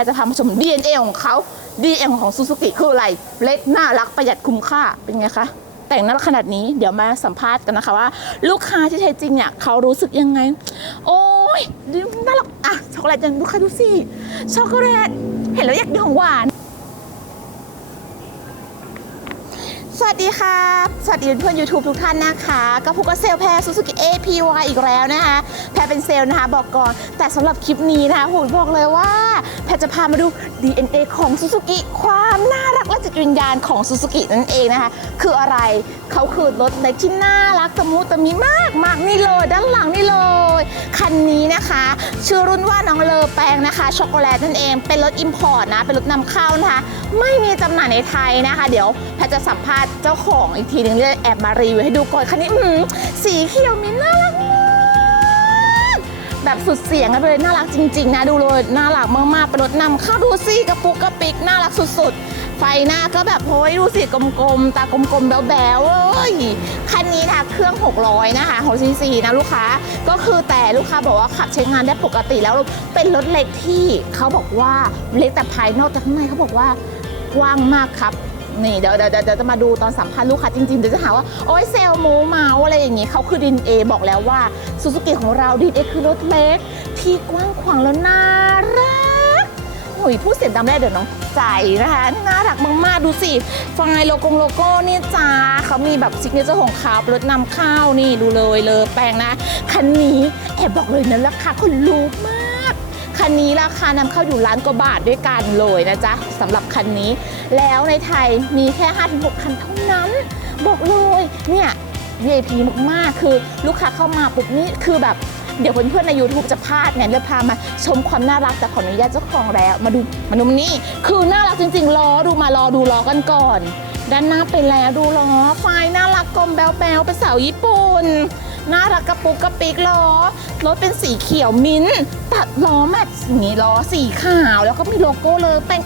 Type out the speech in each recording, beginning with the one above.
รจะพามาชม DNA ของเขา DNA ของซูซูกิคืออะไร เล็กน่ารักประหยัดคุ้มค่าเป็นไงคะแต่งน่ารักขนาดนี้เดี๋ยวมาสัมภาษณ์กันนะคะว่า ลูกค้าที่แท้จริงเนี่ยเขารู้สึกยังไง โอ้ยน่ารักอะช็อกโกแลตยังลูกค้าดูสิช็อกโกแลตเห็นแล้วอยากกินของหวาน สวัสดีครับ สวัสดีเพื่อนๆ YouTube ทุกท่านนะคะ ก็พบกับเซลแพรซูซูกิ APY อีกแล้วนะคะ แพรเป็นเซล์นะคะบอกก่อน แต่สำหรับคลิปนี้นะคะโหยบอกเลยว่า แพรจะพามาดู DNA ของซูซูกิความน่ารักและจิตวิญญาณของซูซูกินั่นเองนะคะ คืออะไรเขาคือรถเล็กที่น่ารักตะมุตะมิมากมากนี่เลยด้านหลังนี่เลย คันนี้นะคะ ชื่อรุ่นว่าน้องเลอแปงนะคะช็อกโกแลตนั่นเองเป็นรถอิมพอร์ตนะเป็นรถนำเข้านะคะไม่มีจำหน่ายในไทยนะคะ เดี๋ยวแพทย์จะสัมภาษณ์เจ้าของอีกทีหนึงเรียแอบมารีวิวให้ดูก่อนคันนี้อื้อหือสีเขียวมิ้นท์น่ารักมากแบบสุดเสียงกันเลยน่ารักจริง ๆ นะดูเลยน่ารักมากๆเป็นรถนำเข้าดูสิกระปุกกระปิกน่ารักสุด ๆ ไฟหน้าก็แบบโอ้ยดูสิกลมๆตากลมๆแบ๊วๆเอ้ยคันนี้นะเครื่อง 600 นะคะ6 cc นะลูกค้าก็คือแต่ลูกค้าบอกว่าขับใช้งานได้ปกติแล้วเป็นรถเล็กที่เขาบอกว่าเล็กแต่ภายนอกแต่ข้างในเขาบอกว่ากว้างมากครับ นี่เดี๋ยวเดี๋ยวเดี๋ยวจะมาดูตอนสัมภาษณ์ลูกค้าจริงๆเดี๋ยวจะหาว่าโอ้ยเซลลโมเมาอะไรอย่างงี้เขาคือดินเอบอกแล้วว่าซูซูกิของเราดินเอคือรถเล็ก ที่กว้างขวางแล้วน่ารักหุยพูดเสียงดังได้เดี๋ยวน้องใจนะคะน่ารักมากๆดูสิไฟล์โลโก้โลโก้นี่จ้าเขามีแบบซิกเนเจอร์ของเขารถนำเข้านี่ดูเลยเลยแปลงนะ คันนี้แอบบอกเลยนะราคาคนรู้มาก คันนี้ราคานำเข้าอยู่ล้านกว่าบาทด้วยกันเลยนะจ๊ะสำหรับคันนี้ แล้วในไทยมีแค่ 5-6 คันเท่านั้น บอกเลยเนี่ย VIP มากๆ คือลูกค้าเข้ามาปุ๊บนี่คือแบบเดี๋ยวเพื่อนๆใน YouTube จะพลาดไงเลยพามาชมความน่ารักแต่ขออนุญาตเจ้าของแล้ว มาดูมาดูนี่ คือน่ารักจริงๆล้อดูมารอดูล้อกันก่อน ด้านหน้าไปแล้วดูล้อไฟน่ารักกลมแบวๆเป็นสาวญี่ปุ่น น่ารักกระปุกกระปิกล้อรถเป็นสีเขียวมิ้นตัดล้อแม็กซ์อย่างนี้ล้อสีขาวแล้วก็มีโลโก้เลยเป็น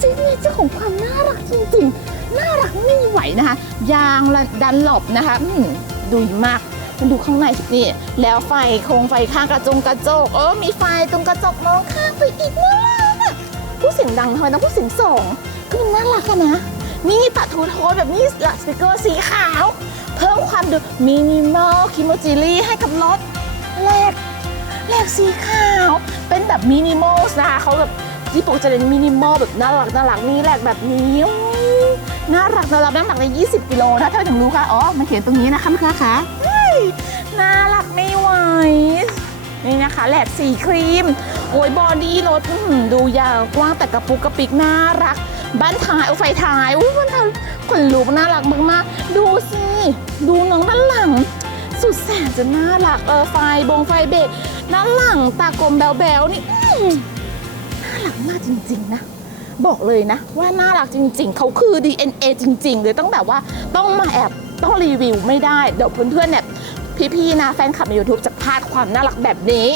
ซิกเนเจอร์ของความน่ารักจริงๆ น่ารักไม่ไหวนะคะ ยางดันหลบนะคะดูมากมันดูข้างในนี่แล้วไฟโครงไฟข้างกระจงกระจก เออมีไฟตรงกระจกมองข้างไปอีกน่ารักอะผู้เสียงดังทำไมต้องผู้เสียงส่งก็มันน่ารักอะนะ นี่ปัดทูโทนแบบนี้ลักสติกเกอร์สีขาว เพิ่มความดูมินิมอลคิโมจิลี่ให้กับรถแรกแรกสีขาว เป็นแบบมินิมอลนะคะเขาแบบญี่ปุ่นจะเป็นมินิมอลแบบน่ารักน่ารักนี่แหละแบบนี้น่ารักน่ารักน้ำหนักใน20 กิโลนะถ้าถึงรู้ค่ะอ๋อมันเขียนตรงนี้นะคะลูกค้าคะน่ารักไม่ไหวนี่นะคะแหลกสีครีมโอ้ยบอดี้รถดูยาวกว้างแต่กระปุกกระปิกน่ารัก บ้านท้ายเอาไฟท้ายอุ้ยบ้านท้ายขนลุกน่ารักมากๆ ดูสิ ดูน้องด้านหลัง สุดแสนจะน่ารักเออไฟบงไฟเบรกด้านหลังตากลมแบวๆนี่น่ารักมากจริงๆนะบอกเลยนะ ว่าน่ารักจริง ๆ เขาคือ DNA จริง ๆ เลยต้องแบบว่าต้องมาแอบต้องรีวิวไม่ได้ เดี๋ยวเพื่อนๆเนี่ยพี่ๆนะแฟนคลับใน YouTube จะพลาดความน่ารักแบบนี้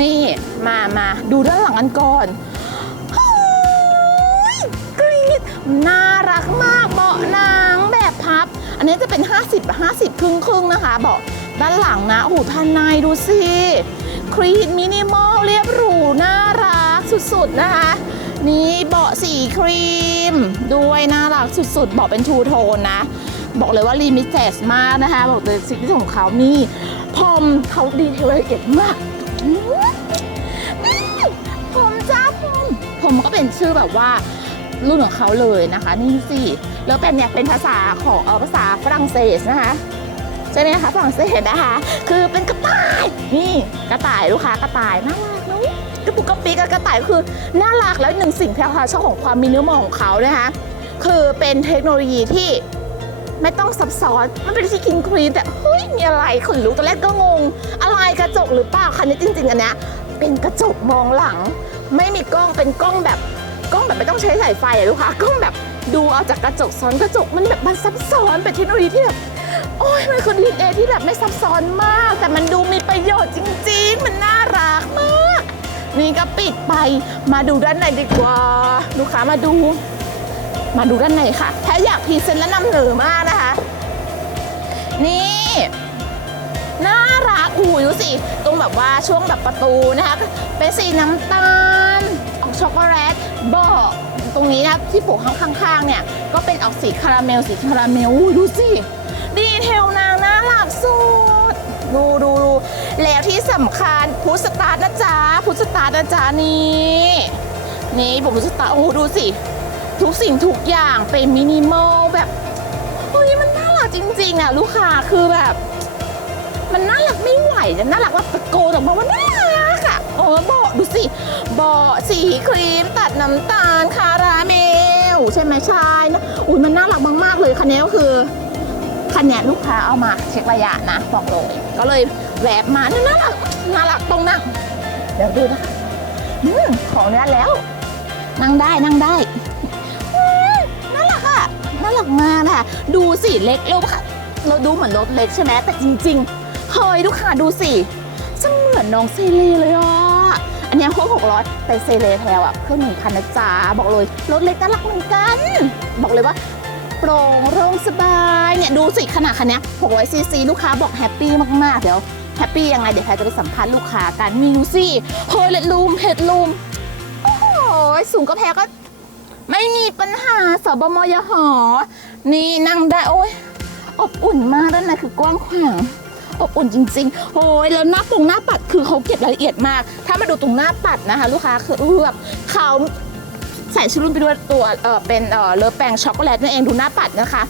นี่มามาดูด้านหลังกันก่อน น่ารักมากเบาะหนังแบบพับ อันนี้จะเป็น 50 50 ครึ่งครึ่งนะคะเบาะด้านหลังนะโอ้โหภายในดูสิครีดมินิมอลเรียบหรูน่ารักสุดๆนะคะนี่เบาะสีครีม ด้วยน่ารักสุดๆเบาะเป็นทูโทนนะ บอกเลยว่าลิมิเต็ดมากนะคะ บอกเลยสิ่งที่ของเขานี่พรมเขาดีเทลละเอียดมากผมจ้าผมผมก็เป็นชื่อแบบว่า รุ่นของเขาเลยนะคะ นี่สิแล้วเป็นเนี่ยเป็นภาษาของเออภาษาฝรั่งเศสนะคะใช่ไหมคะฝรั่งเศสนะคะ คือเป็นกระต่าย นี่กระต่ายลูกค้ากระต่ายน่ารักนุ้ยกระปุกกระปิกกับกระต่ายคือน่ารักแล้วหนึ่งสิ่งที่เราชอบของความมินิมอลของเขานะคะคือเป็นเทคโนโลยีที่ไม่ต้องซับซ้อน มันเป็นที่คินครีนแต่เฮ้ยมีอะไรขนลุกตอนแรกก็งง อะไรกระจกหรือเปล่าคันนี้จริง ๆ อันเนี้ยเป็นกระจกมองหลัง ไม่มีกล้องเป็นกล้องแบบ กล้องแบบไม่ต้องใช้สายไฟอะลูกค้ากล้องแบบดูเอาจากกระจกซ้อนกระจกมันแบบมันซับซ้อนเป็นเทคโนโลยีที่แบบโอ้ยมันคือดีเอที่แบบไม่ซับซ้อนมาก แต่มันดูมีประโยชน์จริง ๆ มันน่ารักมาก นี่ก็ปิดไปมาดูด้านในดีกว่า ลูกค้ามาดู มาดูด้านในค่ะ ถ้าอยากพรีเซนต์และนำเหนือมากนะคะ นี่น่ารักอู้ดูสิ ตรงแบบว่าช่วงแบบประตูนะคะ เป็นสีน้ำตาล ออกชเบาะตรงนี้นะที่ปลูกข้างๆเนี่ยก็เป็นออกสีคาราเมลสีคาราเมลอุ้ยดูสิดีเทลนางน่ารักสุดดูดูดูแล้วที่สำคัญพุทสตาร์นะจ๊ะพุทสตาร์นะจ๊ะนี่นี่ผมพุทสตาร์โอ้ดูสิ ทุกสิ่งทุกอย่างเป็นมินิมอลแบบเฮ้ยมันน่ารักจริงๆอะลูกค้าคือแบบ มันน่ารักไม่ไหวนะน่ารักว่าตะโกนออกมาว่าน่ารักอะโอ้บาะ ดูสิเบาะสีครีมตัดน้ำตาลคาราเมล ใช่ไหมใช่นะอุ้ยมันน่ารักมากๆเลยคันนี้ก็คือคันนี้ลูกค้าเอามาเช็คระยะนะบอกเลย ก็เลยแวบมานี่น่ารักน่ารักตรงนั่งเดี๋ยวดูนะคะอืมของเนี้ยแล้ว นั่งได้นั่งได้น่ารักอะน่ารักมากนะคะดูสิเล็กลงค่ะ เราดูเหมือนรถเล็กใช่ไหมแต่จริงๆเฮ้ยลูกค้าดูสิเสมือนน้องเซเลเลยอะ อันนี้ยพวกหกร้อยแต่เซเลแทวอะเครื่องหนึ่งพันนะจ๊ะบอกเลยรถเล็กน่ารักเหมือนกัน บอกเลยว่าโปร่งโล่งสบายเนี่ยดูสิขนาดคันนี้600ซีซีลูกค้าบอกแฮปปี้มากๆ เดี๋ยวแฮปปี้ยังไงเดี๋ยวใครจะไปสัมภาษณ์ลูกค้ากันมีดูสิเฮเลดลูมเฮดลูมโอ้โหสูงก็แพ้ก็ไม่มีปัญหาสบมยหอ นี่นั่งได้โอ้ยอบอุ่นมากด้านในคือกว้างขวาง อบอุ่นจริงๆโอ้ยแล้วหน้าตรงหน้าปัดคือเขาเก็บรายละเอียดมาก ถ้ามาดูตรงหน้าปัดนะคะ ลูกค้าคือแบบเขาใส่ชุดรุ่นไปด้วยตัวเออเป็นเออเลอแปงช็อกโกแลตนั่นเองดูหน้าปัดนะคะ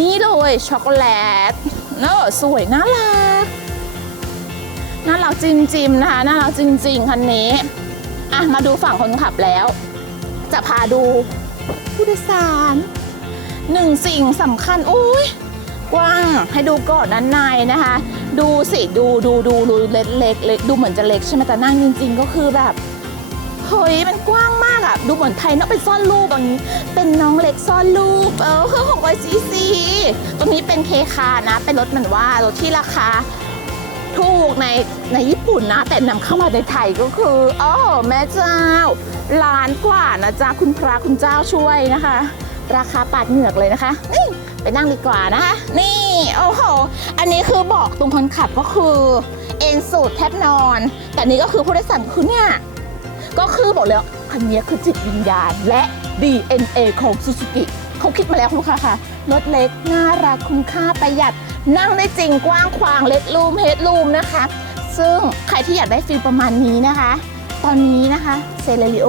นี่เลยช็อกโกแลตเนอะสวยน่ารักน่ารักจริงๆนะคะน่ารักจริง ๆคันนี้อะมาดูฝั่งคนขับแล้ว จะพาดูผู้โดยสารหนึ่งสิ่งสำคัญอุ้ย กว้างให้ดูก่อนด้านในนะคะ ดูสิดูดูดูดูเล็กเล็กเล็กดูเหมือนจะเล็กใช่ไหมแต่นั่งจริง ๆ ก็คือแบบเฮ้ยมันกว้างมากอะดูเหมือนไทยนอะเป็นซ่อนรูปอย่างนี้ เป็นน้องเล็กซ่อนรูปเออหกร้อยซีซีตัวนี้เป็นเคคานะ เป็นรถเหมือนว่ารถที่ราคาถูกในในญี่ปุ่นนะ แต่นำเข้ามาในไทยก็คืออ๋อแม่เจ้าล้านกว่านะจ๊ะคุณพระคุณเจ้าช่วยนะคะ ราคาปาดเหงือกเลยนะคะ นี่ไปนั่งดีกว่านะคะ นี่โอ้โห อันนี้คือบอกตรงคนขับก็คือเอนสูตรแทบนอน แต่นี่ก็คือผู้โดยสารคือเนี่ยก็คือบอกเลยคันนี้คือจิตวิญญาณและ DNA ของซูซูกิเขาคิดมาแล้วคุณลูกค้าค่ะรถเล็กน่ารักคุ้มค่าประหยัด นั่งได้จริงกว้างขวางเล็ดรูมเฮดรูมนะคะ ซึ่งใครที่อยากได้ฟีลประมาณนี้นะคะ ตอนนี้นะคะเซเลริโอ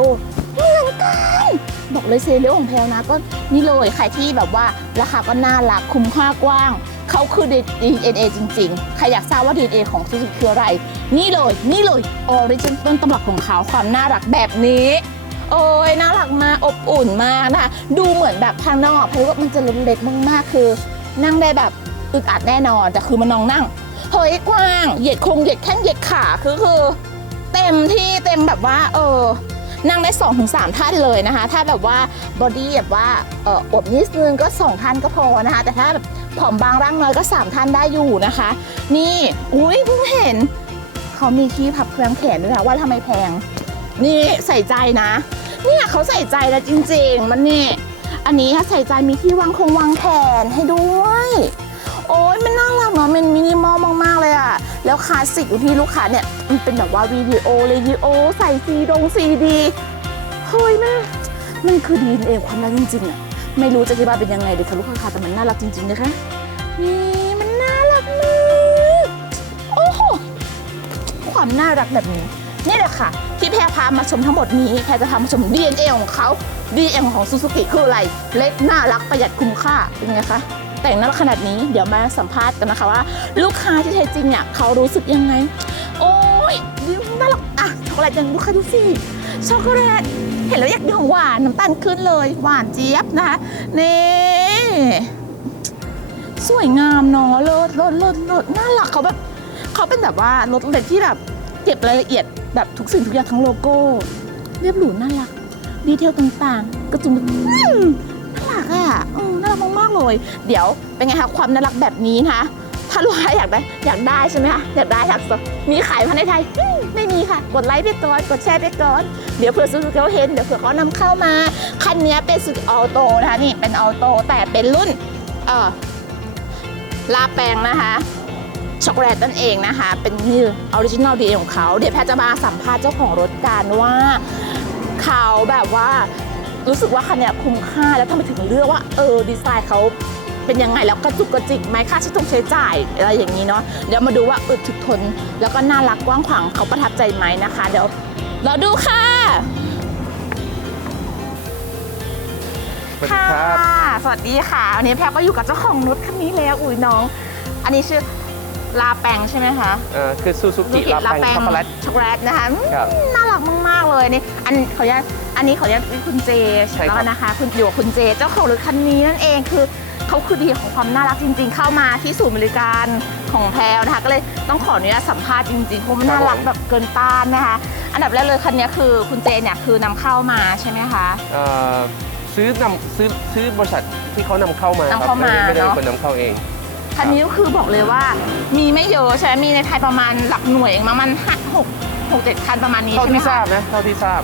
กันบอกเลยเซเลริโอของแพลวนะก็นี่เลยใครที่แบบว่าราคาก็น่ารักคุ้มค่ากว้าง เขาคือ DNA จริงๆ ใครอยากทราบว่า DNA ของซูซูคืออะไร นี่เลยนี่เลยออริจินต้นตำรับของเขาความน่ารักแบบนี้โอ้ยน่ารักมากอบอุ่นมากนะคะดูเหมือนแบบทางนอกเพราะว่ามันจะเล็กมากๆคือ นั่งได้แบบอึดอัดแน่นอนแต่คือมันนองนั่งเฮ้ยกว้างเหยียดโครงเหยียดแข้งเหยียดขาคือคือ เต็มที่เต็มแบบว่า เออ นั่งได้2อถึงสท่านเลยนะคะ ถ้าแบบว่าบอดี้แบบว่าเอออวบนิดนึงก็ 2 ท่านก็พอนะคะ แต่ถ้าแบบผอมบางร่างน้อยก็ 3 ท่านได้อยู่นะคะ นี่อุ้ยเพิ่งเห็น เขามีที่พับเครื่องแขนด้วยนะว่าทำไมแพง นี่ใส่ใจนะ เนี่ยเขาใส่ใจแล้วจริง ๆ มันนี่อันนี้ถ้าใส่ใจมีที่วางคงวางแขนให้ด้วย โอ้ยมันน่ารักเนาะมันมินิมอลมากๆเลยอะแล้วคลาสสิกอยู่ที่ลูกค้าเนี่ยมันเป็นแบบว่าวิดีโอเลยีโอ ใส่ซีดงซีดีเฮ้ยแม่มันคือดีเองความรักจริงๆอะไม่รู้จะอธิบายเป็นยังไงเดี๋ยวค่ะลูกค้าแต่มันน่ารักจริงๆนะคะนี่มันน่ารักมากโอ้โหความน่ารักแบบนี้นี่แหละค่ะ ที่แพรพามาชมทั้งหมดนี้แพรจะพามาชม DNA ของเขา DNA ของซูซูกิคืออะไร เล็กน่ารักประหยัดคุ้มค่าเป็นไงคะ แต่งน่ารักขนาดนี้เดี๋ยวมาสัมภาษณ์กันนะคะว่า ลูกค้าที่แท้จริงเนี่ยเขารู้สึกยังไง โอ้ยน่ารักอะช็อกโกแลตยังลูกค้าดูสิช็อกโกแลตเห็นแล้วอยากกินของหวานน้ำตาลขึ้นเลยหวานเจี๊ยบนะคะนี่สวยงามเนาะเลิศเลิศเลิศเลิศน่ารักเขาแบบเขาเป็นแบบว่ารถเล็กที่แบบเก็บรายละเอียดแบบทุกสิ่งทุกอย่างทั้งโลโก้ เรียบหรูน่ารัก ดีเทลต่างๆ กระจุม เลยเดี๋ยวเป็นไงคะความน่ารักแบบนี้นะคะถ้าลูกค้าอยากได้อยากได้ใช่ไหมคะอยากได้อยากสมีขายภายในไทยไม่มีค่ะ กดไลค์ไปก่อนกดแชร์ไปก่อน เดี๋ยวเผื่อซูซูเขาเห็นเดี๋ยวเผื่อเขานำเข้ามา คันนี้เป็นสุดออโต้นะคะนี่เป็นออโต้แต่เป็นรุ่นเอ่อลาแปลงนะคะช็อกโกแลตนั่นเองนะคะ เป็นนี่ออริจินอลดีของเขา เดี๋ยวแพทย์จะมาสัมภาษณ์เจ้าของรถกันว่า เขาแบบว่า รู้สึกว่าคันเนี้ยคุ้มค่าแล้วทำไมถึงเลือกว่าเออดีไซน์เขาเป็นยังไงแล้วกระจุกกระจิกไหมค่าใช้ต้องใช้จ่ายอะไรอย่างนี้เนาะเดี๋ยวมาดูว่าอึดถึกทน แล้วก็น่ารักกว้างขวางเขาประทับใจไหมนะคะ เดี๋ยวเราดูค่ะสวัสดีครับะสวัสดีค่ะ วันนี้แพรก็อยู่กับเจ้าของรถคันนี้แล้วอุ้ยน้อง อันนี้ชื่อลาแปงใช่ไหมคะเอ่อคือซูซูกิลาแปงช็อกโกแลตช็อกโกแลตนะคะอืมครับน่ารักมากๆเลยนี่อันขออนุญาต อันนี้ขออนุญาตคุณเจใช่ครับ แล้วกันนะคะ คุณอยู่กับคุณเจเจ้าของรถคันนี้นั่นเองคือเขาคือดีของความน่ารักจริง ๆ เข้ามาที่ศูนย์บริการของแพรนะคะ ก็เลยต้องขออนุญาตสัมภาษณ์จริงๆเพราะมันน่ารักแบบเกินต้านนะคะ อันดับแรกเลยคันนี้คือคุณเจเนี่ยคือนำเข้ามาใช่ไหมคะ เอ่อซื้อนำซื้อซื้อบริษัทที่เขานำเข้ามาครับนำเข้ามาไม่ได้เนอะ เป็นคนนำเข้าเอง คันนี้ก็คือบอกเลยว่ามีไม่เยอะใช่ไหมมีในไทยประมาณหลักหน่วยเองมั้งมันห้าหกหกเจ็ดคันประมาณนี้เท่าใช่ไหมที่ทราคะ บนะเท่าที่ทราบ